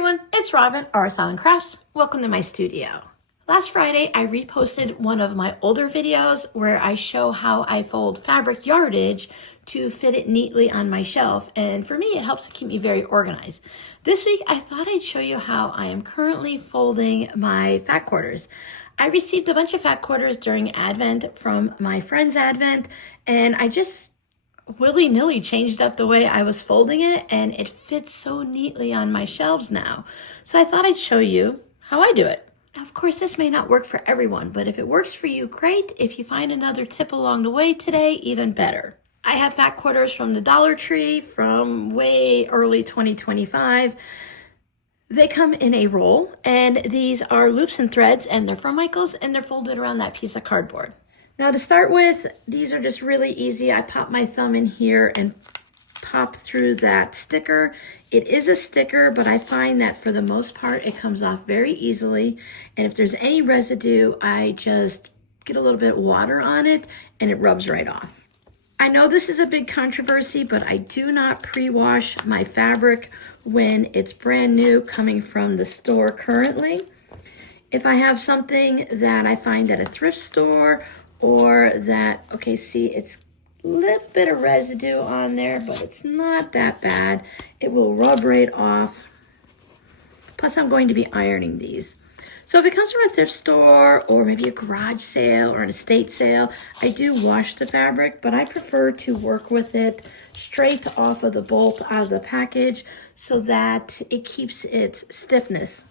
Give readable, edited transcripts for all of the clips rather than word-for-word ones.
everyone, it's Robin, Art Style and Crafts. Welcome to my studio. Last Friday, I reposted one of my older videos where I show how I fold fabric yardage to fit it neatly on my shelf. And for me, it helps to keep me very organized. This week, I thought I'd show you how I am currently folding my fat quarters. I received a bunch of fat quarters during Advent from my friend's Advent, and I just willy-nilly changed up the way I was folding it, and it fits so neatly on my shelves now. So I thought I'd show you how I do it. Now, of course, this may not work for everyone, but if it works for you, great. If you find another tip along the way today, even better. I have fat quarters from the Dollar Tree from way early 2025. They come in a roll, and these are loops and threads, and they're from Michael's, and they're folded around that piece of cardboard. Now to start with, these are just really easy. I pop my thumb in here and pop through that sticker. It is a sticker, but I find that for the most part, it comes off very easily. And if there's any residue, I just get a little bit of water on it and it rubs right off. I know this is a big controversy, but I do not pre-wash my fabric when it's brand new coming from the store currently. If I have something that I find at a thrift store or that, okay, see, it's a little bit of residue on there, but it's not that bad. It will rub right off. Plus, I'm going to be ironing these. So if it comes from a thrift store or maybe a garage sale or an estate sale, I do wash the fabric, but I prefer to work with it straight off of the bolt out of the package so that it keeps its stiffness.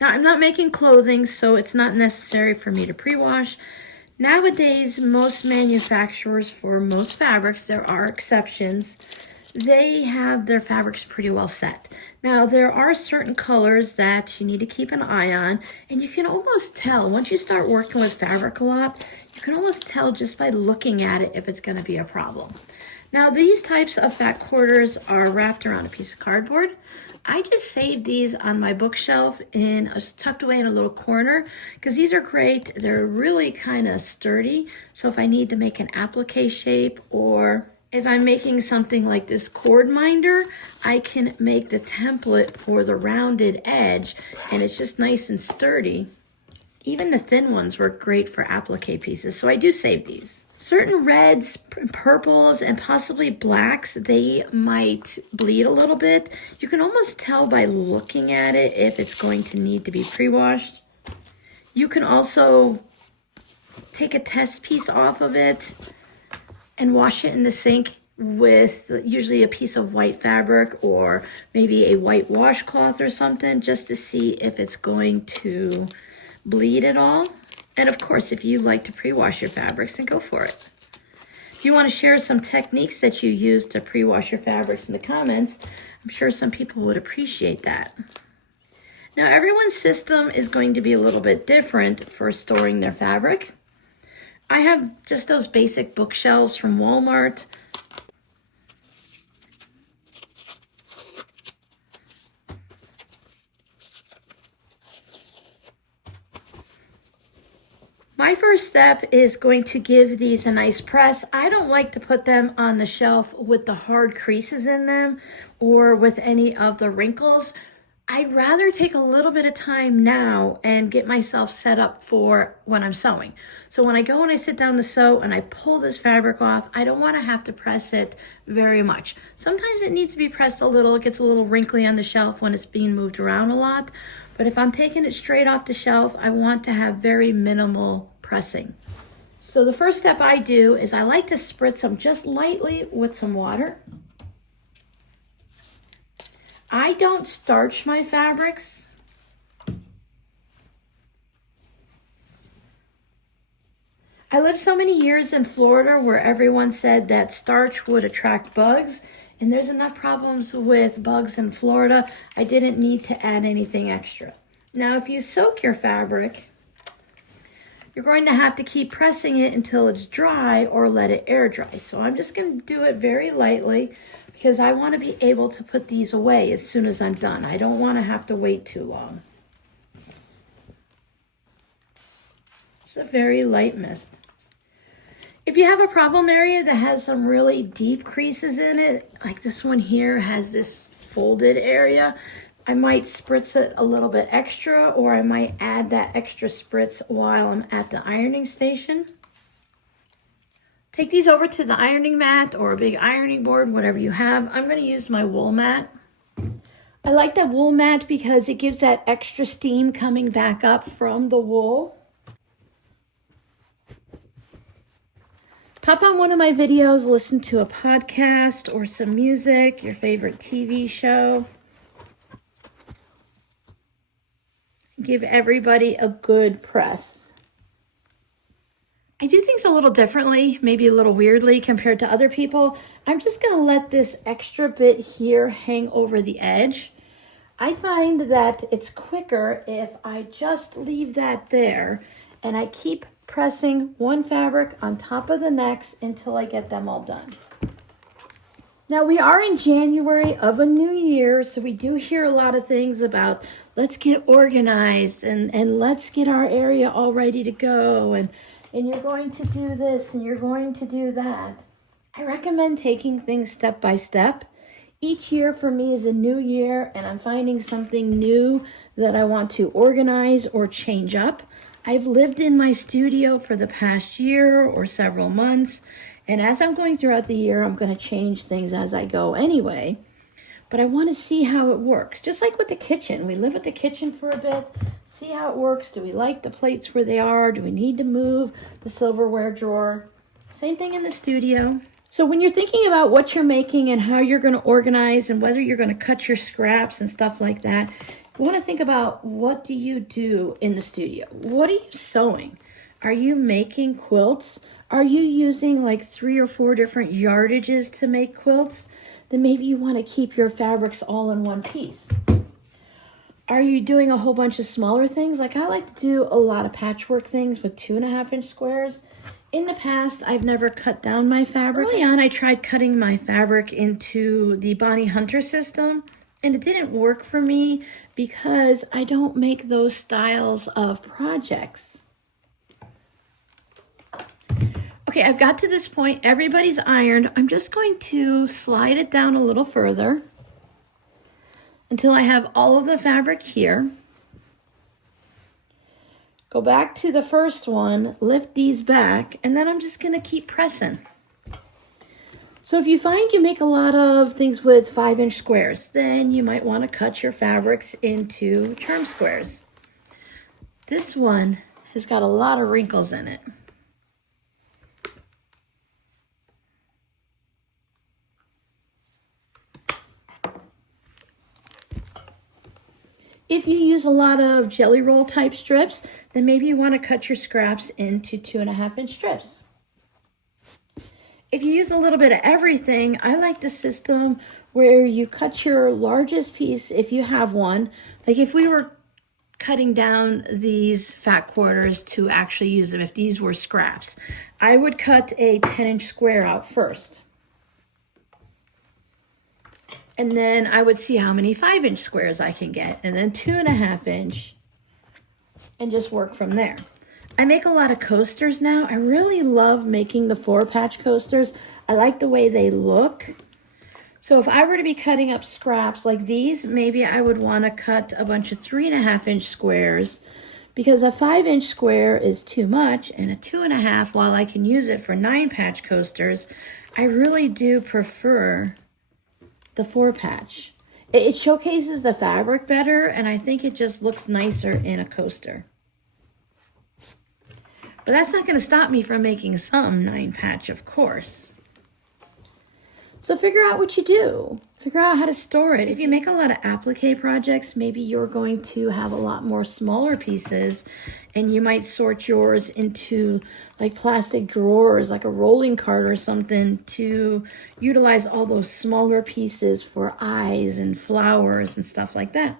Now, I'm not making clothing, so it's not necessary for me to pre-wash. Nowadays, most manufacturers for most fabrics, there are exceptions, they have their fabrics pretty well set. Now, there are certain colors that you need to keep an eye on, and you can almost tell, once you start working with fabric a lot, you can almost tell just by looking at it if it's going to be a problem. Now, these types of fat quarters are wrapped around a piece of cardboard. I just saved these on my bookshelf tucked away in a little corner because these are great. They're really kind of sturdy. So if I need to make an applique shape or if I'm making something like this cord minder, I can make the template for the rounded edge and it's just nice and sturdy. Even the thin ones work great for applique pieces. So I do save these. Certain reds, purples, and possibly blacks, they might bleed a little bit. You can almost tell by looking at it if it's going to need to be pre-washed. You can also take a test piece off of it and wash it in the sink with usually a piece of white fabric or maybe a white washcloth or something just to see if it's going to bleed at all. And of course, if you like to pre-wash your fabrics, then go for it. If you want to share some techniques that you use to pre-wash your fabrics in the comments, I'm sure some people would appreciate that. Now, everyone's system is going to be a little bit different for storing their fabric. I have just those basic bookshelves from Walmart. My first step is going to give these a nice press. I don't like to put them on the shelf with the hard creases in them or with any of the wrinkles. I'd rather take a little bit of time now and get myself set up for when I'm sewing. So when I go and I sit down to sew and I pull this fabric off, I don't want to have to press it very much. Sometimes it needs to be pressed a little. It gets a little wrinkly on the shelf when it's being moved around a lot. But if I'm taking it straight off the shelf, I want to have very minimal pressing. So the first step I do is I like to spritz them just lightly with some water. I don't starch my fabrics. I lived so many years in Florida where everyone said that starch would attract bugs, and there's enough problems with bugs in Florida. I didn't need to add anything extra. Now, if you soak your fabric, you're going to have to keep pressing it until it's dry or let it air dry. So I'm just going to do it very lightly because I want to be able to put these away as soon as I'm done. I don't want to have to wait too long. It's a very light mist. If you have a problem area that has some really deep creases in it, like this one here has this folded area, I might spritz it a little bit extra, or I might add that extra spritz while I'm at the ironing station. Take these over to the ironing mat or a big ironing board, whatever you have. I'm going to use my wool mat. I like that wool mat because it gives that extra steam coming back up from the wool. Pop on one of my videos, listen to a podcast or some music, your favorite TV show. Give everybody a good press. I do things a little differently, maybe a little weirdly compared to other people. I'm just going to let this extra bit here hang over the edge. I find that it's quicker if I just leave that there and I keep pressing one fabric on top of the next until I get them all done. Now we are in January of a new year, so we do hear a lot of things about let's get organized and let's get our area all ready to go and you're going to do this and you're going to do that. I recommend taking things step by step. Each year for me is a new year and I'm finding something new that I want to organize or change up. I've lived in my studio for the past year or several months, and as I'm going throughout the year, I'm going to change things as I go anyway. But I want to see how it works. Just like with the kitchen. We live at the kitchen for a bit, see how it works. Do we like the plates where they are? Do we need to move the silverware drawer? Same thing in the studio. So when you're thinking about what you're making and how you're going to organize and whether you're going to cut your scraps and stuff like that, you want to think about what do you do in the studio? What are you sewing? Are you making quilts? Are you using like 3 or 4 different yardages to make quilts? Then maybe you want to keep your fabrics all in one piece. Are you doing a whole bunch of smaller things? Like I like to do a lot of patchwork things with 2.5-inch squares. In the past, I've never cut down my fabric. Early on, I tried cutting my fabric into the Bonnie Hunter system, and it didn't work for me because I don't make those styles of projects. Okay, I've got to this point. Everybody's ironed. I'm just going to slide it down a little further until I have all of the fabric here. Go back to the first one, lift these back, and then I'm just going to keep pressing. So if you find you make a lot of things with 5-inch squares, then you might want to cut your fabrics into charm squares. This one has got a lot of wrinkles in it. If you use a lot of jelly roll type strips, then maybe you want to cut your scraps into 2.5-inch strips. If you use a little bit of everything, I like the system where you cut your largest piece if you have one. Like if we were cutting down these fat quarters to actually use them, if these were scraps, I would cut a 10-inch square out first. And then I would see how many 5-inch squares I can get, and then 2.5-inch, and just work from there. I make a lot of coasters now. I really love making the 4-patch coasters. I like the way they look. So if I were to be cutting up scraps like these, maybe I would want to cut a bunch of 3.5-inch squares, because a 5-inch square is too much, and a 2.5, while I can use it for 9-patch coasters, I really do prefer the 4-patch. It showcases the fabric better, and I think it just looks nicer in a coaster. But that's not going to stop me from making some 9-patch, of course. So figure out what you do. Figure out how to store it. If you make a lot of applique projects, maybe you're going to have a lot more smaller pieces, and you might sort yours into like plastic drawers, like a rolling cart or something, to utilize all those smaller pieces for eyes and flowers and stuff like that.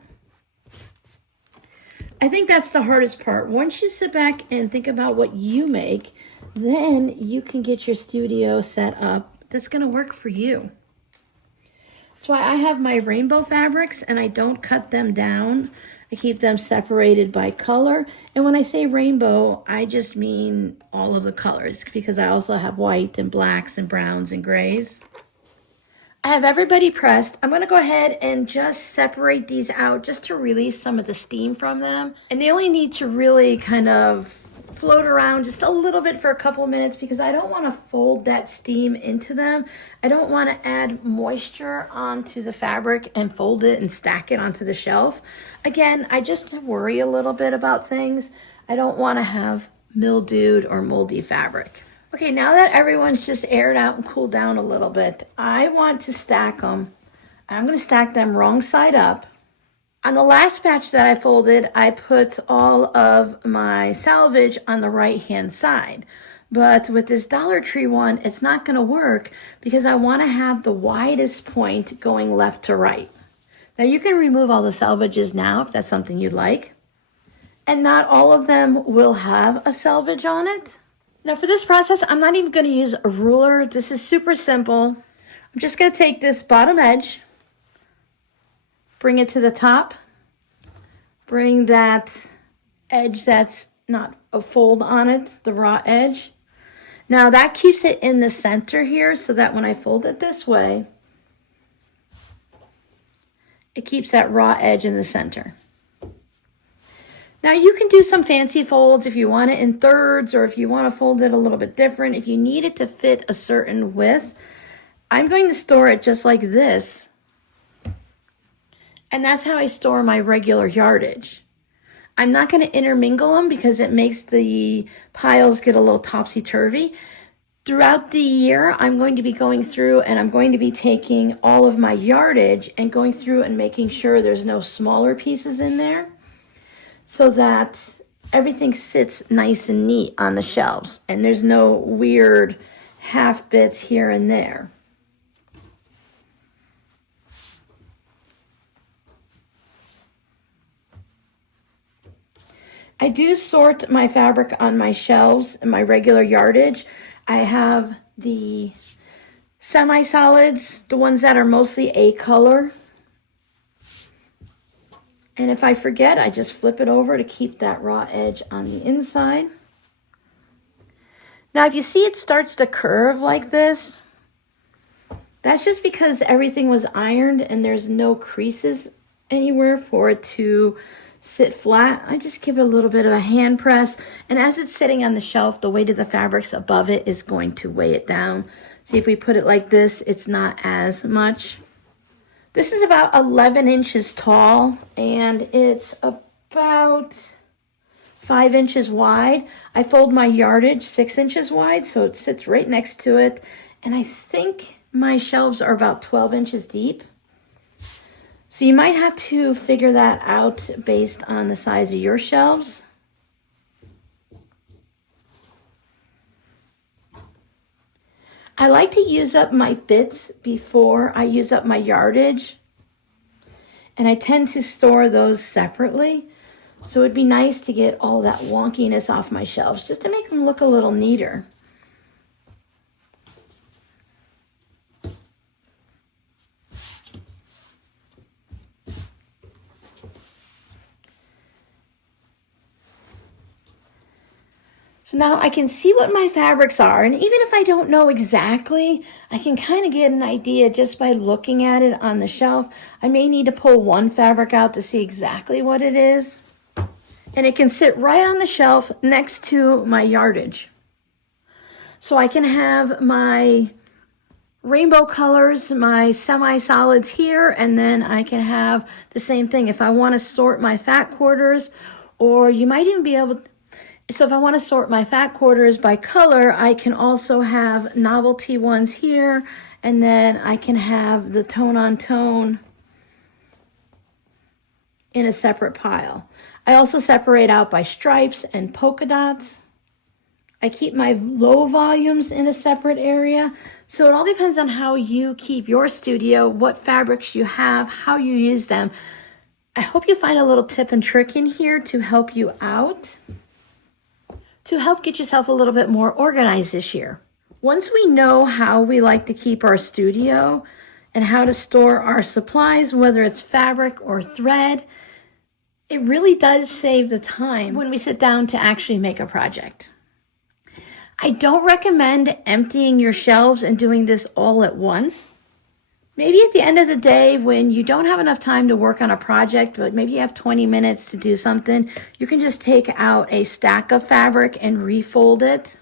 I think that's the hardest part. Once you sit back and think about what you make, then you can get your studio set up that's going to work for you. That's why I have my rainbow fabrics and I don't cut them down. I keep them separated by color. And when I say rainbow, I just mean all of the colors, because I also have white and blacks and browns and grays. I have everybody pressed. I'm going to go ahead and just separate these out just to release some of the steam from them. And they only need to really kind of float around just a little bit for a couple of minutes because I don't want to fold that steam into them. I don't want to add moisture onto the fabric and fold it and stack it onto the shelf. Again, I just worry a little bit about things. I don't want to have mildewed or moldy fabric. Okay, now that everyone's just aired out and cooled down a little bit, I want to stack them. I'm going to stack them wrong side up. On the last batch that I folded, I put all of my salvage on the right-hand side. But with this Dollar Tree one, it's not going to work because I want to have the widest point going left to right. Now you can remove all the salvages now if that's something you'd like. And not all of them will have a salvage on it. Now for this process, I'm not even going to use a ruler. This is super simple. I'm just going to take this bottom edge, bring it to the top, bring that edge that's not a fold on it, the raw edge. Now that keeps it in the center here so that when I fold it this way, it keeps that raw edge in the center. Now you can do some fancy folds if you want it in thirds or if you want to fold it a little bit different. If you need it to fit a certain width, I'm going to store it just like this. And that's how I store my regular yardage. I'm not going to intermingle them because it makes the piles get a little topsy-turvy. Throughout the year, I'm going to be going through and I'm going to be taking all of my yardage and going through and making sure there's no smaller pieces in there, so that everything sits nice and neat on the shelves and there's no weird half bits here and there. I do sort my fabric on my shelves and my regular yardage. I have the semi-solids, the ones that are mostly a color. And if I forget, I just flip it over to keep that raw edge on the inside. Now, if you see it starts to curve like this, that's just because everything was ironed and there's no creases anywhere for it to sit flat. I just give it a little bit of a hand press. And as it's sitting on the shelf, the weight of the fabrics above it is going to weigh it down. See, if we put it like this, it's not as much. This is about 11 inches tall and it's about 5 inches wide. I fold my yardage 6 inches wide, so it sits right next to it. And I think my shelves are about 12 inches deep. So you might have to figure that out based on the size of your shelves. I like to use up my bits before I use up my yardage, and I tend to store those separately. So it'd be nice to get all that wonkiness off my shelves just to make them look a little neater. So now I can see what my fabrics are, and even if I don't know exactly, I can kind of get an idea just by looking at it on the shelf. I may need to pull one fabric out to see exactly what it is. And it can sit right on the shelf next to my yardage. So I can have my rainbow colors, my semi-solids here, and then I can have the same thing. If I want to sort my fat quarters, or you might even be able to, so if I want to sort my fat quarters by color, I can also have novelty ones here, and then I can have the tone on tone in a separate pile. I also separate out by stripes and polka dots. I keep my low volumes in a separate area. So it all depends on how you keep your studio, what fabrics you have, how you use them. I hope you find a little tip and trick in here to help you out, to help get yourself a little bit more organized this year. Once we know how we like to keep our studio and how to store our supplies, whether it's fabric or thread, it really does save the time when we sit down to actually make a project. I don't recommend emptying your shelves and doing this all at once. Maybe at the end of the day, when you don't have enough time to work on a project, but maybe you have 20 minutes to do something, you can just take out a stack of fabric and refold it.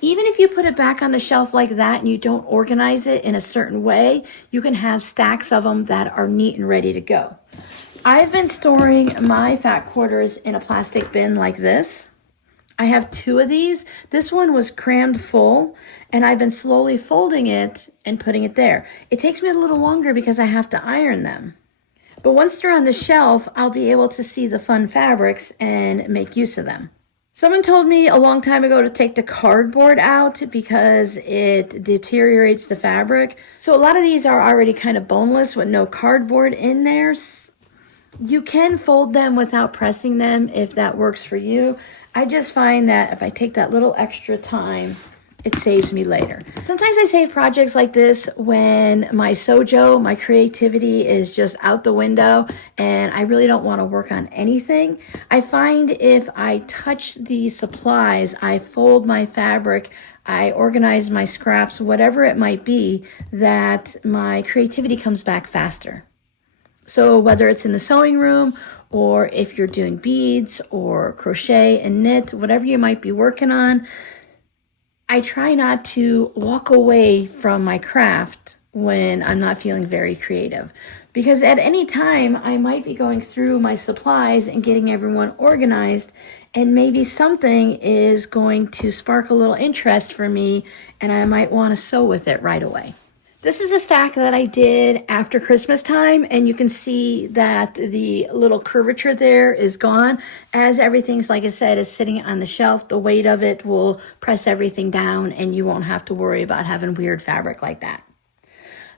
Even if you put it back on the shelf like that and you don't organize it in a certain way, you can have stacks of them that are neat and ready to go. I've been storing my fat quarters in a plastic bin like this. I have 2 of these. This one was crammed full, and I've been slowly folding it and putting it there. It takes me a little longer because I have to iron them. But once they're on the shelf, I'll be able to see the fun fabrics and make use of them. Someone told me a long time ago to take the cardboard out because it deteriorates the fabric. So a lot of these are already kind of boneless with no cardboard in there. You can fold them without pressing them if that works for you. I just find that if I take that little extra time, it saves me later. Sometimes I save projects like this when my sojo, my creativity is just out the window and I really don't want to work on anything. I find if I touch the supplies, I fold my fabric, I organize my scraps, whatever it might be, that my creativity comes back faster. So whether it's in the sewing room or if you're doing beads or crochet and knit, whatever you might be working on, I try not to walk away from my craft when I'm not feeling very creative. Because at any time, I might be going through my supplies and getting everyone organized, and maybe something is going to spark a little interest for me, and I might want to sew with it right away. This is a stack that I did after Christmas time, and you can see that the little curvature there is gone. As everything's, like I said, is sitting on the shelf, the weight of it will press everything down and you won't have to worry about having weird fabric like that.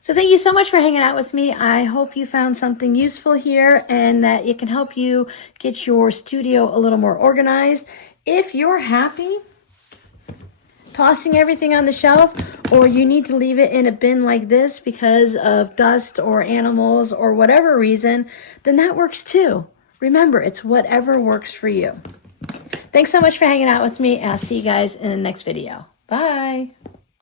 So thank you so much for hanging out with me. I hope you found something useful here and that it can help you get your studio a little more organized. If you're happy tossing everything on the shelf, or you need to leave it in a bin like this because of dust or animals or whatever reason, then that works too. Remember, it's whatever works for you. Thanks so much for hanging out with me, and I'll see you guys in the next video. Bye.